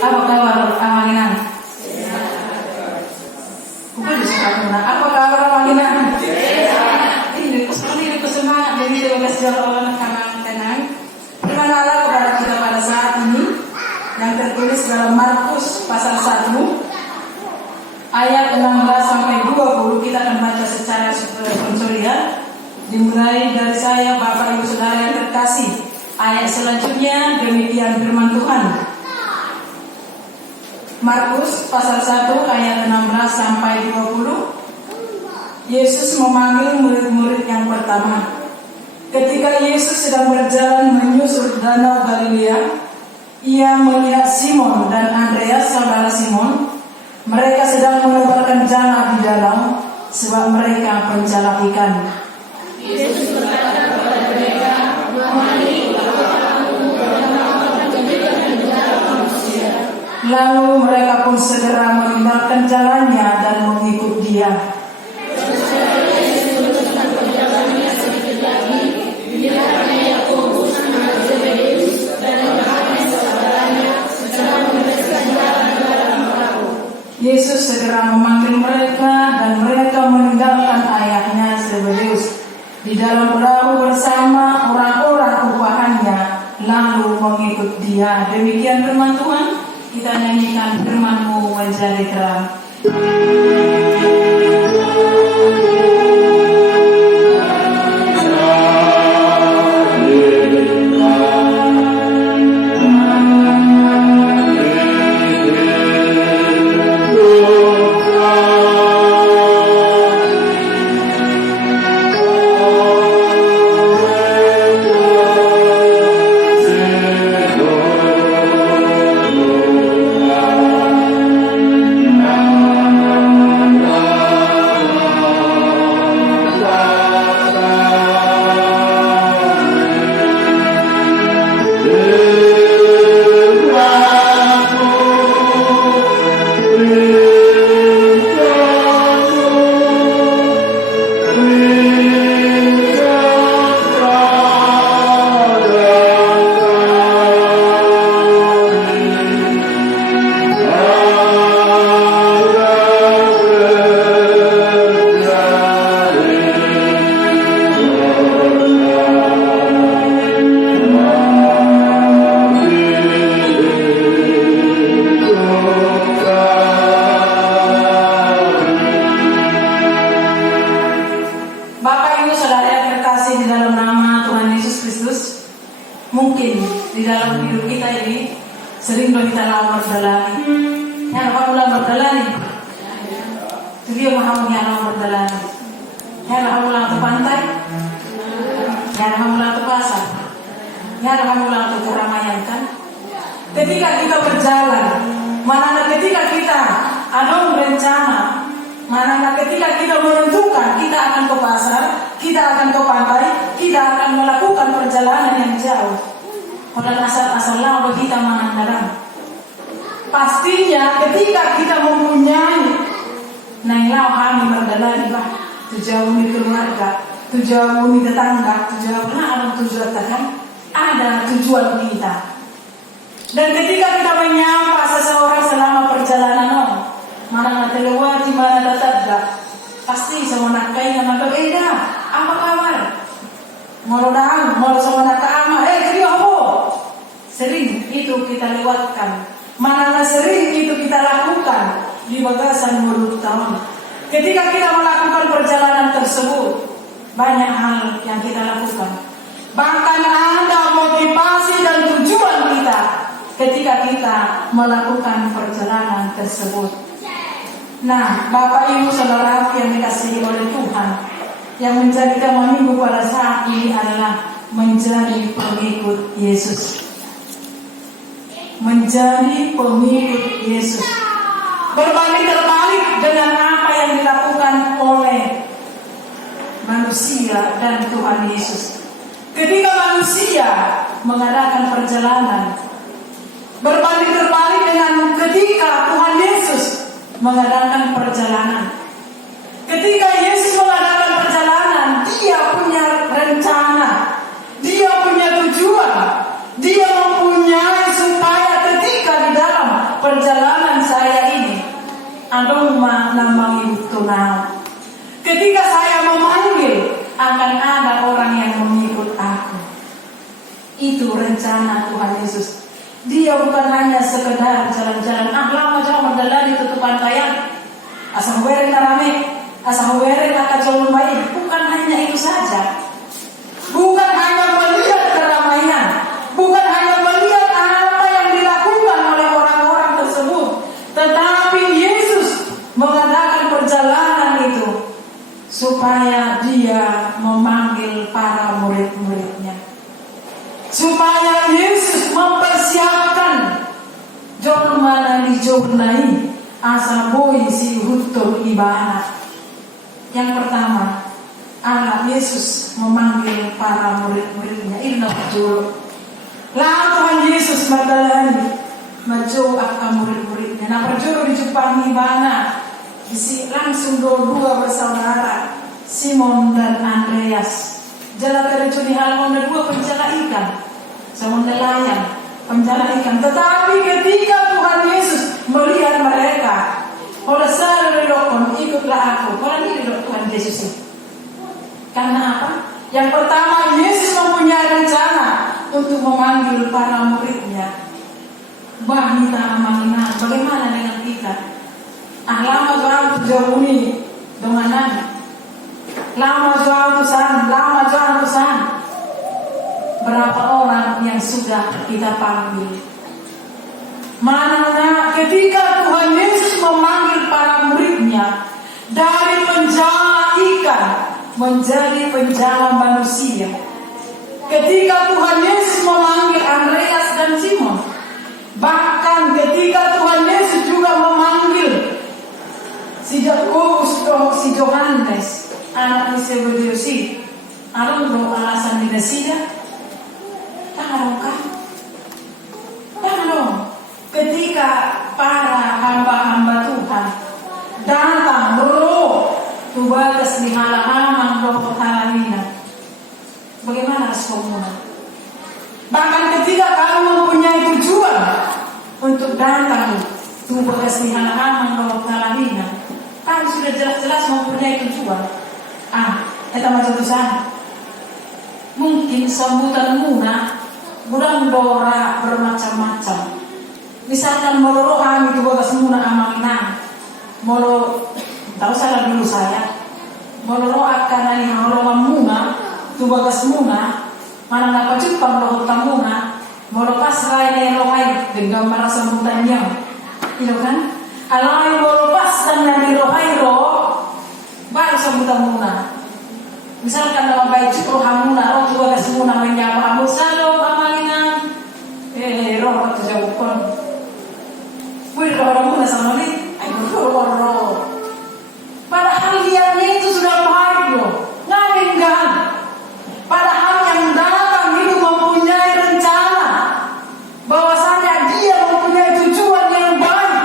Apa kabar Amanginan? Bukan disebut apa kabar Amanginan? Ini semangat dari sebagai sejarah kanan tenang. Dimana kepada kita pada saat ini yang tertulis dalam Markus pasal 1 ayat 16 sampai 20 kita akan baca secara konsolidan. Dimulai dari saya, Bapak Ibu Saudara yang terkasih. Ayat selanjutnya demikian firman Tuhan. Markus pasal 1 ayat 16 sampai 20. Yesus memanggil murid-murid yang pertama. Ketika Yesus sedang berjalan menyusur danau Galilea, ia melihat Simon dan Andreas saudara Simon. Mereka sedang menebarkan jala di danau, sebab mereka penjala ikan. Yesus berkata kepada mereka, "Mari, kamu menunjukkan jala manusia." Lalu mereka pun segera meninggalkan jalannya dan mengikut Dia. Sesudah Yesus meneruskan perjalanannya sedikit lagi, dilihatnya Yakobus anak Zebedeus dan Yohanes saudaranya sedang membereskan jala di dalam perahu. Yesus segera memanggil mereka dan mereka meninggalkan ayahnya Zebedeus di dalam perahu bersama orang-orang upahannya, lalu mengikut Dia. Demikian firman Tuhan. Kita nyanyikan firman-Mu menjadi terang. Mungkin di dalam hidup kita ini sering kita lambat berlari. Ya, apa lambat berlari? Itu dia mahu yang lambat berlari. Ya, kamu pulang ke pantai. Ya, kamu pulang ke pasar. Ya, kamu pulang ke keramaian kan? Ketika kita berjalan, mana ketika kita ada rencana, mana ketika kita menentukan kita akan ke pasar, kita akan ke pantai, kita akan melakukan perjalanan yang jauh. Pada asal-asalnya bagi kita mengandalkan. Pastinya ketika kita mempunyai nailah kami berjalan bah, tujuan keluarga, tujuan tetangga, tujuan ada tujuan kan? Ada tujuan kita. Dan ketika kita menyapa seseorang selama perjalanan, mana keluar di mana tetangga, pasti sama nak kain sama beda. Apa kabar? Mau sama nak ama, jadi apa? Sering itu kita lewatkan. Mana sering itu kita lakukan di bagasan mulut tahun. Ketika kita melakukan perjalanan tersebut, banyak hal yang kita lakukan. Bahkan ada motivasi dan tujuan kita ketika kita melakukan perjalanan tersebut. Nah, Bapak Ibu Saudara yang dikasihi oleh Tuhan, yang menjadikan minggu pada saat ini adalah menjadi pengikut Yesus. Menjadi pengikut Yesus. Berbanding terbalik dengan apa yang dilakukan oleh manusia dan Tuhan Yesus. Ketika manusia mengadakan perjalanan, berbanding terbalik dengan ketika Tuhan Yesus mengadakan perjalanan. Ketika Yesus mengadakan perjalanan, Dia punya rencana, Dia punya tujuan, Dia mempunyai supaya rencana Tuhan Yesus. Dia bukan hanya sekedar jalan-jalan. Lama jauh Magdala di tutupan kayak asal huwere karame, asal huwere kakak baik. Bukan hanya itu saja. Bukan hanya melihat keramaian, bukan hanya melihat apa yang dilakukan oleh orang-orang tersebut, tetapi Yesus mengadakan perjalanan itu supaya dia memanggil para murid-muridnya, supaya Yesus mempersiapkan jom mana di jurnai asa boy si hutul ibadah. Yang pertama, anak Yesus memanggil para murid-muridnya. Ini betul. Lalu Tuhan Yesus Magdalene maju akan murid-muridnya. Nah, perjuru di Jepang ibana isi langsung dua bersaudara, Simon dan Andreas. Jalan terjun di halaman dua penjala ikan, sama nelayan penjala ikan. Tetapi ketika Tuhan Yesus melihat mereka, oleh saudara ikutlah aku. Orang ini Tuhan Yesus ini. Karena apa? Yang pertama, Yesus mempunyai rencana untuk memanggil para muridnya. Bahita amanina, bagaimana dengan kita? Lama jauh jauh ini dengan Nabi. Lama jauh tusan. Berapa orang yang sudah kita panggil? Mana ketika Tuhan Yesus memanggil para muridnya dari penjala ikan menjadi penjala manusia. Ketika Tuhan Yesus memanggil Andreas dan Simon, bahkan ketika Tuhan Yesus juga memanggil si Yakobus atau si Yohanes, anak Zebedeus, ada alasan di Mesia? Jangan dong. Ketika para hamba-hamba Tuhan datang roh tubagas di halaman roh kalamina, bagaimana responnya? Bahkan ketika kamu mempunyai tujuan untuk datang tubagas di halaman roh kalamina, kamu sudah jelas-jelas mempunyai tujuan. Kita macam tu sana. Mungkin sambutan muna bulan dora bermacam-macam. Misalkan molo kami tubagas muna amangan, molo tahu salah dulu saya. Molo akan nani molo muna tubagas muna, mana dapat cupang roh tamuna, molo pasrai ne rohai dengan gambar sambutannya. Itu kan? Alai molo pas dan nani rohai baru sambutan muna. Misalkan dalam baik roh hamuna, roh tubagas muna menyapa amu salo amangan. Roh tu jauh pun. Wih, roh muna sama ni, roh. Padahal niatnya itu sudah baik loh, nggak. Padahal yang datang itu mempunyai rencana, bahwasanya dia mempunyai tujuan yang baik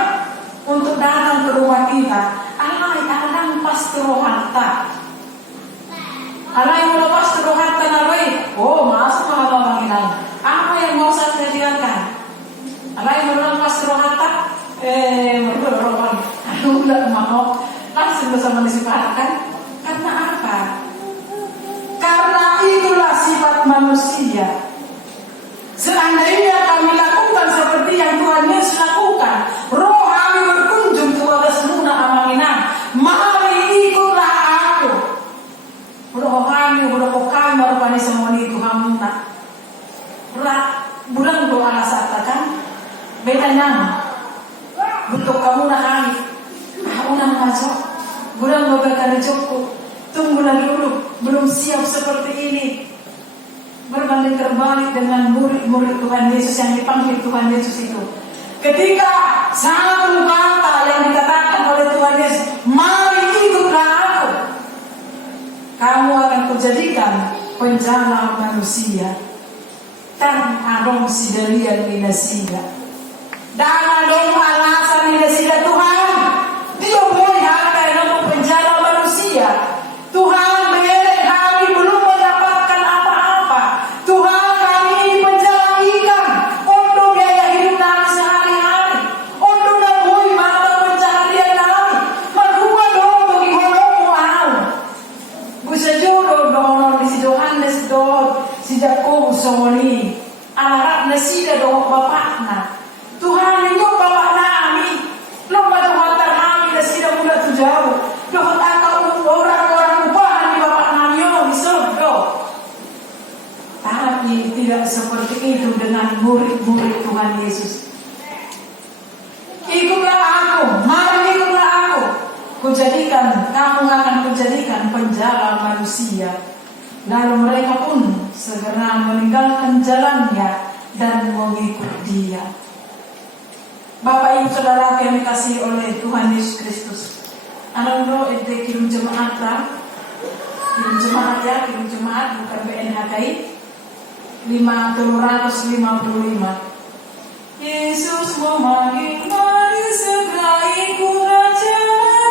untuk datang ke rumah kita. Alai pasti roh harta. Alai mau pasti roh harta narai. Masuk apa banginan? Apa yang mau saya kerjakan? Alai mau pasti roh harta. Roh. Udah mau langsung bersama disipatkan. Karena apa? Karena itulah sifat manusia. Seandainya kami lakukan seperti yang Tuhan Yesus lakukan, roh kami berkunjung kepada semua amanginah, mari ikutlah aku. Roh kami merupani semua itu hamna. Bulan doa asatakan beda nama. Butuh kamu nak kami. Unang masuk, bulan beberapa cukup. Tunggu lagi dulu, belum siap seperti ini. Berbanding terbalik dengan murid-murid Tuhan Yesus yang dipanggil Tuhan Yesus itu. Ketika satu kata yang dikatakan oleh Tuhan Yesus, mari ikutlah aku, kamu akan kujadikan penjala manusia. Tan arong sidalian minasida. Dan adong alasan minasida Tuhan. Dia boleh hargai nama penjara manusia. Tuhan beri kami belum mendapatkan apa-apa. Tuhan kami ini penjara ikan untuk biaya hidup kami sehari-hari. Untuk nabui mata pencaharian kami. Merua dong bagi honong mau. Bisa jodoh dong di si Yohanes dong si Yakobus somoni. Anak tengok bapakna. Tuhan itu bapak nami. Lo macam hantar nami dah sida muda tu jauh. Dohot akak orang-orang ubahan di bapak nami di surga. Tapi tidak seperti itu dengan murid-murid Tuhan Yesus. Ikutlah aku, mari ikutlah aku. Kamu akan kujadikan penjala manusia. Lalu mereka pun segera meninggalkan jalannya dan mengikut Dia. Bapak Ibu Saudara yang dikasihi oleh Tuhan Yesus Kristus. Anak-anak itu kirim jemaat bukan BNHKI 555. Yesus memanggil, mari segera ikut Raja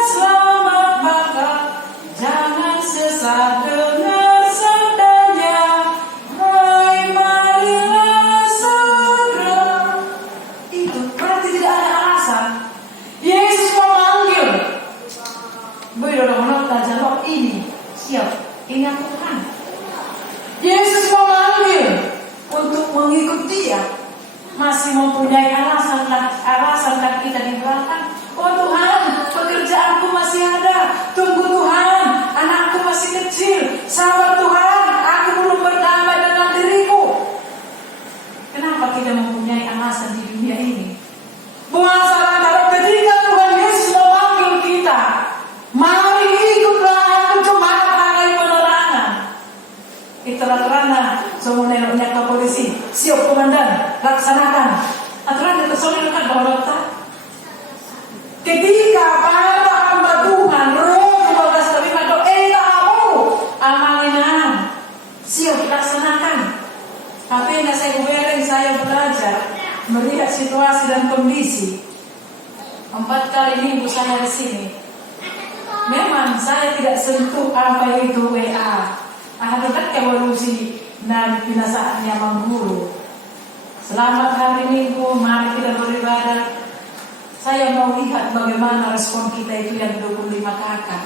selamat baka. Jangan sesat dengar sabdanya. Hai, marilah segera. Itu berarti tidak ada alasan. Yesus memanggil. Benar-benar tak jawab ini. Siap, ini aku Tuhan. Yesus memanggil untuk mengikut Dia. Masih mempunyai alasan dan kita di belakang. Oh Tuhan, pekerjaanku masih ada. Tunggu Tuhan, anakku masih kecil. Sabar Tuhan, aku belum berdamai dengan diriku. Kenapa kita mempunyai alasan di dunia ini? Masalah kalau ketika Tuhan Yesus memanggil kita, mari ikutlah aku, cuma pakai penerangan. Itulah kerana semua nenoknya ke polisi. Siap komandan, laksanakan. Aturan itu soalnya kan bahwa ketika para hamba Tuhan Rom 12:5 kamu amalina siap laksanakan. Tapi saya belajar melihat situasi dan kondisi. 4 kali minggu saya di sini. Memang saya tidak sentuh apa itu WA. Hakikat evolusi dan binasaannya mengguru. Selamat hari Minggu, mari kita beribadah. Saya mau lihat bagaimana respon kita itu yang 25 kakak.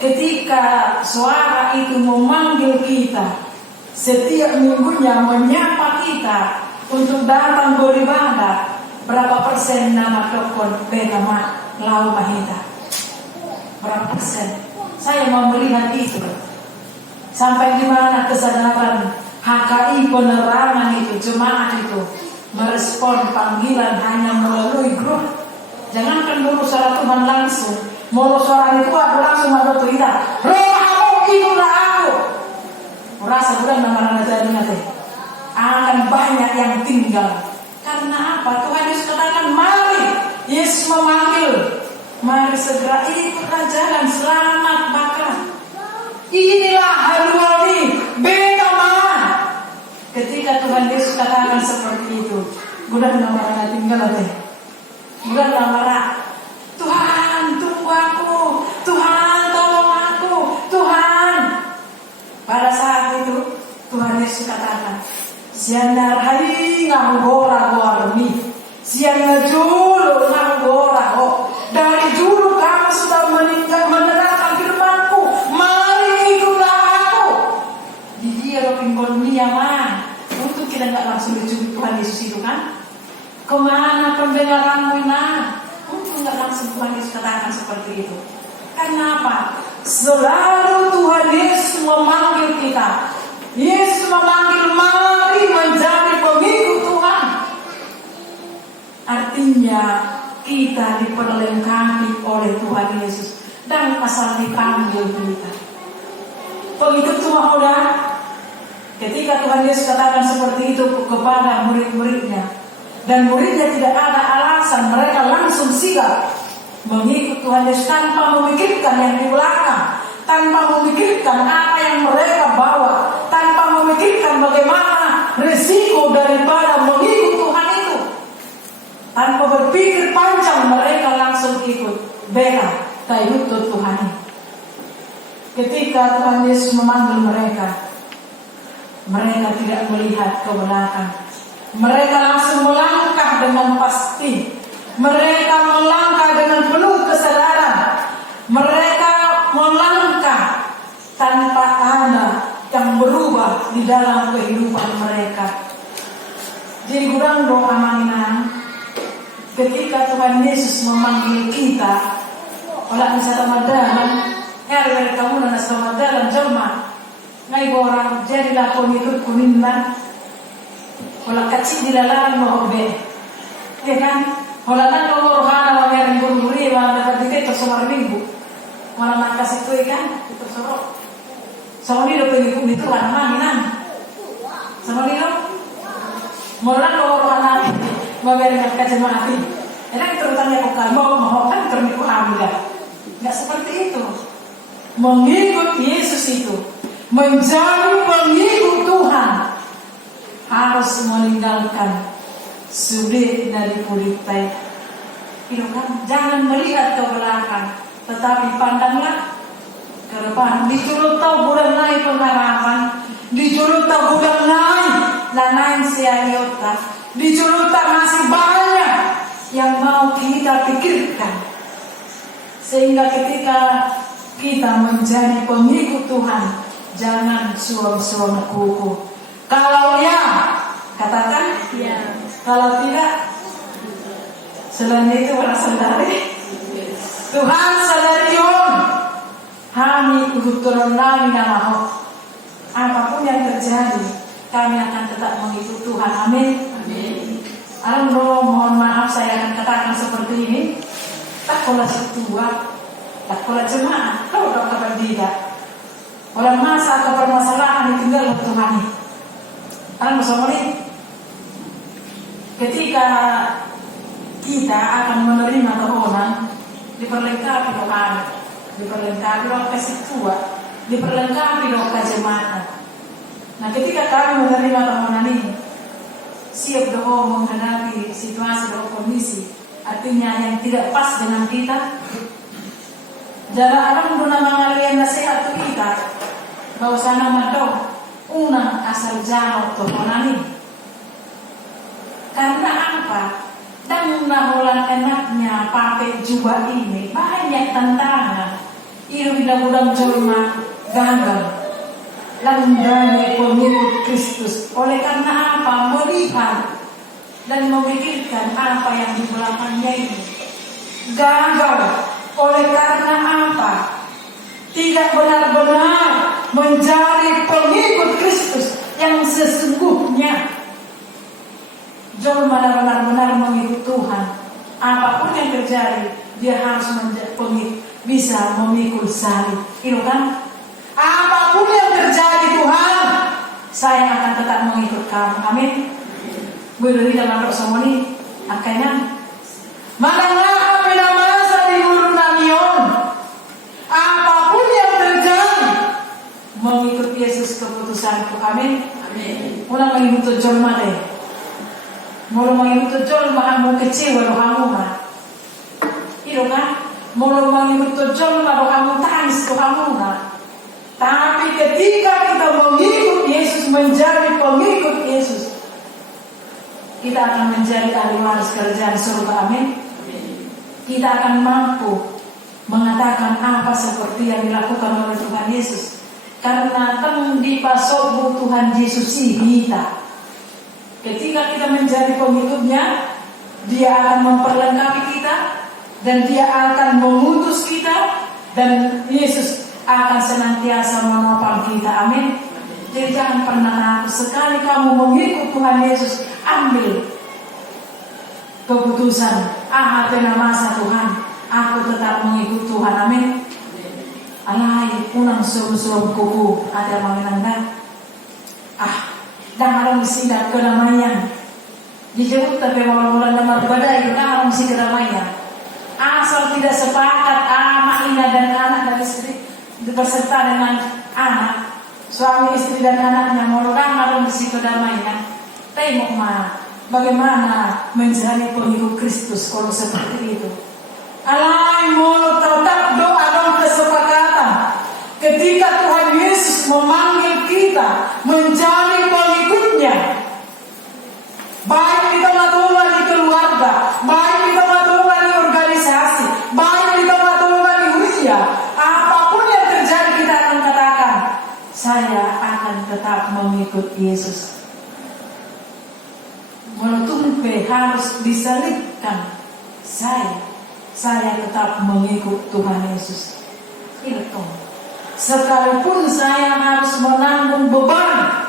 Ketika suara itu memanggil kita, setiap minggunya menyapa kita untuk datang beribadah, berapa persen nama telepon Betama Lau Mahita? Berapa persen? Saya mau melihat itu. Sampai di mana kesadaran HKI penerangan itu, jemaat itu merespon panggilan hanya melalui grup. Jangankan dulu suara Tuhan langsung, mau suara itu ada langsung ada Twitter. Roh aku, ikutlah aku. Merasa bukan nama-nama jadi nanti akan banyak yang tinggal. Karena apa? Tuhan Yesus katakan mari. Yesus memanggil, mari segera ikutlah jalan selamat bakar. Inilah haluani Betama. Ketika Tuhan Yesus katakan seperti itu, bukan nama-nama tinggal nanti. Bukan nama Tuhan tunggu aku, Tuhan tolong aku, Tuhan. Pada saat itu Tuhan Yesus katakan, sianar hari nganggora gormi, sianar julu nganggora ho. Dari dulu kamu sudah menerangkan firman-Ku, mari ikutlah aku. Di dia pinggul niaman. Untuk kita nggak langsung dicubit Tuhan Yesus itu kan? Kemana pembenaranmu nah? Untuk nggak langsung Tuhan Yesus katakan seperti itu. Karena apa? Selalu Tuhan Yesus memanggil kita. Yesus memanggil mari menjadi pengikut Tuhan. Artinya kita diperlengkapi oleh Tuhan Yesus dan asal dipanggil kita. Pengikut Tuhan udah. Ketika Tuhan Yesus katakan seperti itu kepada murid-muridnya, dan muridnya tidak ada alasan, mereka langsung sigap mengikut Tuhan Yesus tanpa memikirkan yang di belakang, tanpa memikirkan apa yang mereka bawa, tanpa memikirkan bagaimana risiko daripada mengikut Tuhan itu. Tanpa berpikir panjang mereka langsung ikut. Bela, tahu Tuhan. Ketika Tuhan Yesus memanggil mereka, mereka tidak melihat ke belakang. Mereka langsung melangkah dengan pasti. Mereka melangkah dengan penuh kesadaran. Mereka melangkah tanpa ada yang berubah di dalam kehidupan mereka. Di Jadi kurang doa mainan. Ketika Tuhan Yesus memanggil kita, olah bisa tamadalan, dari kamu dan tamadalan jelma, ngai orang jadilah pengikutku nindan. Olah kecil dilalang mohbe, ya kan? Olah kan kalau rohana wajar gururi, wajar dapat dikit tersumar minggu, malah nak kasih tuh kan, itu sorok. Sama dia pengikut itu kan mainan, sama dia. Malah kalau rohana wajar dapat kasih mati, enak terutama kau mau kan termiku hamil, nggak seperti itu. Mengikut Yesus itu, menjadi pengikut Tuhan, harus meninggalkan sulit dari politik. Itu kan, jangan melihat ke belakang, tetapi pandanglah ke depan. Disuruh tahu bulan naik pengharapan, disuruh tahu bulan naik nanain siayota, disuruh tahu masih banyak yang mau kita pikirkan, sehingga ketika kita menjadi pengikut Tuhan, jangan suam-suam kuku. Kalau ya, katakan ya. Kalau tidak, selain itu berasal dari Tuhan sadarion. Kami turun nami namaho. Apapun yang terjadi, kami akan tetap mengikut Tuhan. Amin. Amin. Alhamdulillah, mohon maaf saya akan katakan seperti ini. Tak pola setua, tak pola jemaah, tahu tak kabar tidak. Orang masa atau permasalahan ditinggal oleh Tuhan. Alhamdulillah, ketika kita akan menerima Tuhan, diperlengkapi doa, diperlengkapi doa kasih tua, diperlengkapi doa jemaah. Nah, ketika kami menerima Tuhan ini, siap doa menghadapi situasi doa kondisi, artinya yang tidak pas dengan kita. Jangan orang guna mengalian nasihat kita, bahwa sana madong unang asal jauh Tuhan ini. Karena apa? Dan nahulan enaknya pakai juga ini banyak tantangan. Ini bila-bila jelma gagal, landai pengikut Kristus. Oleh karena apa? Melihat dan memikirkan apa yang di belakangnya ini. Gagal. Oleh karena apa? Tidak benar-benar menjadi pengikut Kristus yang sesungguhnya. Jolma benar-benar mengikut Tuhan. Apapun yang terjadi, dia harus bisa memikul salib. Itu kan? Apapun yang terjadi Tuhan, saya akan tetap mengikut kamu. Amin. Berdiri dalam doa ini, akhirnya mananglah penamasa di urun namion. Apapun yang terjadi, mengikut Yesus keputusanku. Amin. Amin. Ulang mengikut jolma deh. Mulu mengikut jolma kamu kecewa doa kamu mah. Itu kan? Mulu mengikut jolma doa kamu tangis doa kamu mah. Tapi ketika kita mengikut Yesus, menjadi pengikut Yesus, kita akan menjadi ahli waris kerajaan surga. Amin. Kita akan mampu mengatakan apa seperti yang dilakukan oleh Tuhan Yesus. Karena teng di pasok Tuhan Yesus kita. Ketika kita menjadi pengikutnya, dia akan memperlengkapi kita, dan dia akan mengutus kita, dan Yesus akan senantiasa menopang kita. Amin. Jadi jangan pernah takut. Sekali kamu mengikut Tuhan Yesus, ambil keputusan. Pena masa Tuhan, aku tetap mengikut Tuhan. Amin. Alai punang suruh kuku ada mengenang dan harus sidak kedamaian. Dijemput tapi mula-mula nama badai itu kan harus kedamaian. Asal tidak sepakat Ina dan anak dan istri berserta dengan anak, suami istri dan anaknya mulakan harus kedamaian. Tengok bagaimana menjadi pengikut Kristus kalau seperti itu. Alai mulut tetap doa dan kesepakatan. Ketika Tuhan Yesus memanggil kita menjadi pengikutnya, baik kita matunggal di keluarga, baik kita matunggal di organisasi, baik kita matunggal di usia, apapun yang terjadi kita akan katakan, saya akan tetap mengikut Yesus. harus diselipkan. Saya tetap mengikut Tuhan Yesus. Itu. Sekalipun saya harus menanggung beban,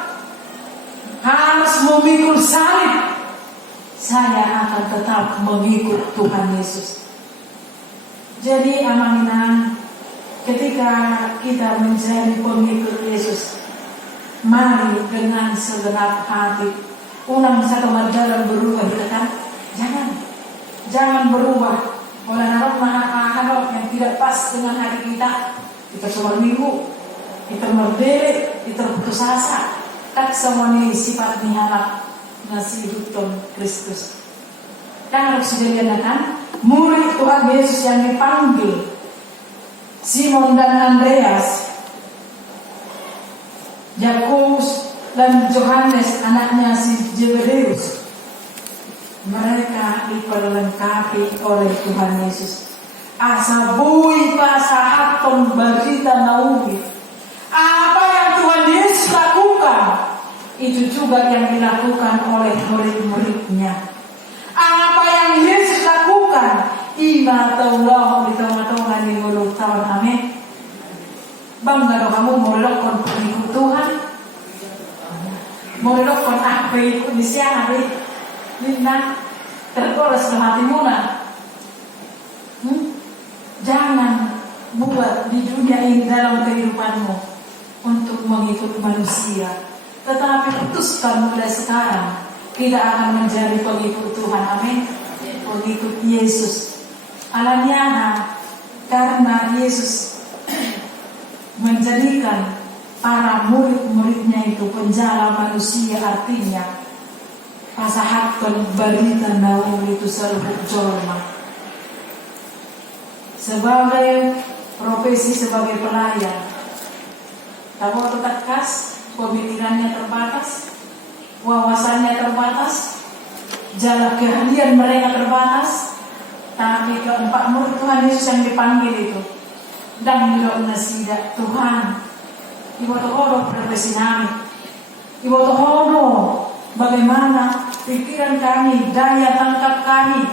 harus memikul salib, saya akan tetap mengikut Tuhan Yesus. Jadi amanah, ketika kita menjadi pengikut Yesus, mari dengan segenap hati. Unang sa dalam berubah, kan? Jangan berubah. Oleh harap yang tidak pas dengan hati kita cuma minggu, kita merdek, kita putus asa. Tak semua ini sifat nihalap nasi hukum Kristus. Dan harus dilihatkan murid Tuhan Yesus yang dipanggil Simon dan Andreas, Yakobus dan Yohanes anaknya si Zebedeus. Mereka diperlengkapi oleh Tuhan Yesus. Asabui pasahaton berita naumi. Apa yang Tuhan Yesus lakukan, itu juga yang dilakukan oleh murid-muridnya. Apa yang Yesus lakukan, ima taulah di tengah-tengah di mulut tahun. Amin. Bangga dong kamu mau lakukan pengikut Tuhan, mau lakukan apa ikut di siang hari. Nina tergores dalam hatimu lah. Jangan buat di dunia ini dalam kehidupanmu untuk mengikut manusia, tetapi putuskan mulai sekarang kita akan menjadi pengikut Tuhan. Amin. Pengikut Yesus. Alamiah, karena Yesus menjadikan para murid-muridnya itu penjala manusia, artinya pasahatkan berita naum itu seluruh jolma. Sebagai profesi, sebagai pelayan, tahu tetap kas, pemikirannya terbatas, wawasannya terbatas, jalan keahlian mereka terbatas. Tapi keempat murid Tuhan Yesus yang dipanggil itu, dan bilang nasihat Tuhan, ibu tohoro profesi kami, ibu tohoro bagaimana pikiran kami, daya tangkap kami,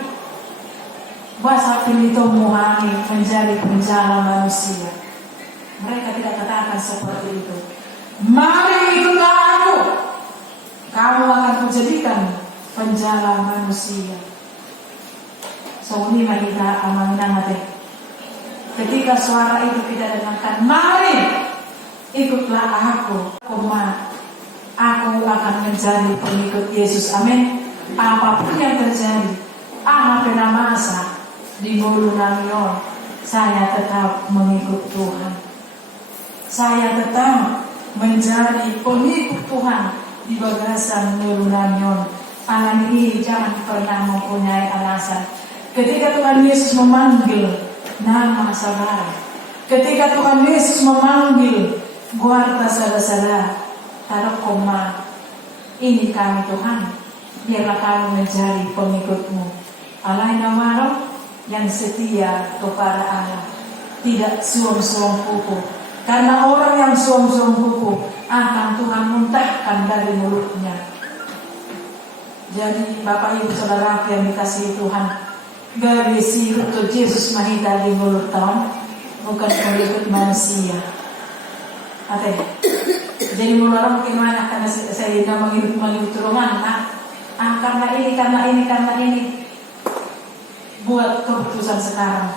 bahasa pilitomu kami menjadi penjala manusia. Mereka tidak katakan seperti itu. Mari ikutlah aku, kamu akan kujadikan penjala manusia. So ini kita amanah deh. Ketika suara itu kita dengarkan, mari ikutlah aku, aku akan menjadi pengikut Yesus. Amin. Apapun yang terjadi, apa masa di mulut namion, saya tetap mengikut Tuhan. Saya tetap menjadi pengikut Tuhan di bagasan mulut namion. Alam ini jangan pernah mempunyai alasan. Ketika Tuhan Yesus memanggil nama saudara, ketika Tuhan Yesus memanggil guarda saudara, taruh koma, ini kami Tuhan, biarlah kami menjadi pengikutmu. Allah yang yang setia kepada Allah, tidak suam-suam kuku. Karena orang yang suam-suam kuku akan Tuhan muntahkan dari mulutnya. Jadi Bapak Ibu Saudara yang dikasihi Tuhan, gawe si untuk Yesus mahita di mulut tahun, bukan pengikut manusia. Ate. Jadi mula orang mungkin mana karena saya tidak mengikut turungan, karena ini buat keputusan sekarang.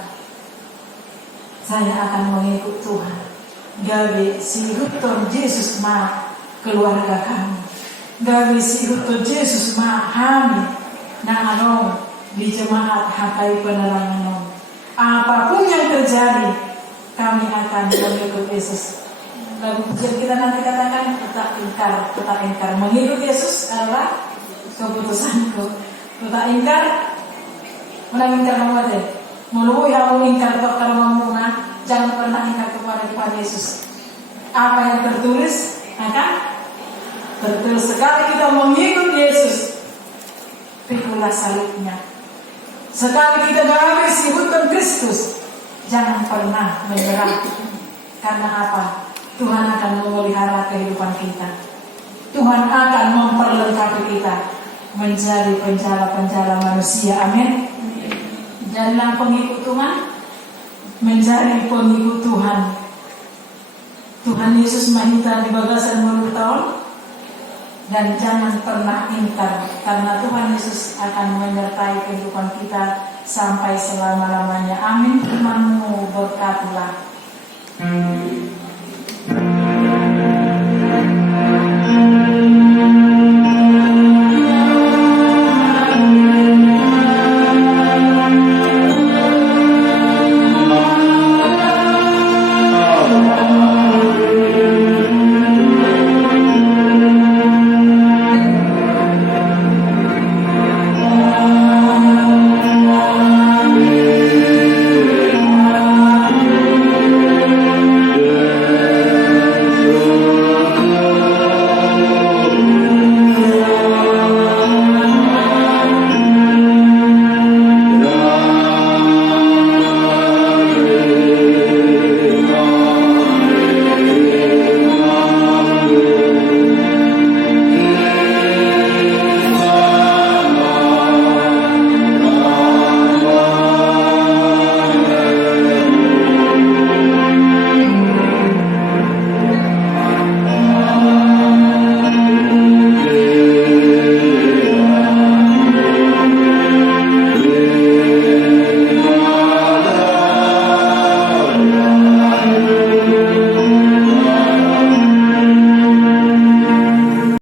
Saya akan mengikut Tuhan. Gawe si Tuhan Yesus ma keluarga kami. Gawe si Tuhan Yesus ma kami na di jemaat hakai penerangan. Apapun yang terjadi, kami akan mengikut Yesus. Lagu pujian kita nanti katakan tetap ingkar. Mengikut Yesus adalah keputusanku. Tetap ingkar, menang ingkar nama deh. Mulu yang ingkar kalau muna, jangan pernah ingkar kepada Tuhan Yesus. Apa yang tertulis akan tertulis. Sekali kita mengikut Yesus, pikulah salibnya. Sekali kita gawe si hukum Kristus, jangan pernah menyerah. Karena apa? Tuhan akan memelihara kehidupan kita. Tuhan akan memperlengkapi kita. menjadi penjala-penjala manusia. Amin. Jadilah pengikut Tuhan, menjadi pengikut Tuhan. Tuhan Yesus mahita di bagasan mulut tahun, dan jangan pernah ingkar, karena Tuhan Yesus akan menyertai kehidupan kita sampai selama-lamanya. Amin. Firman-Mu berkatilah.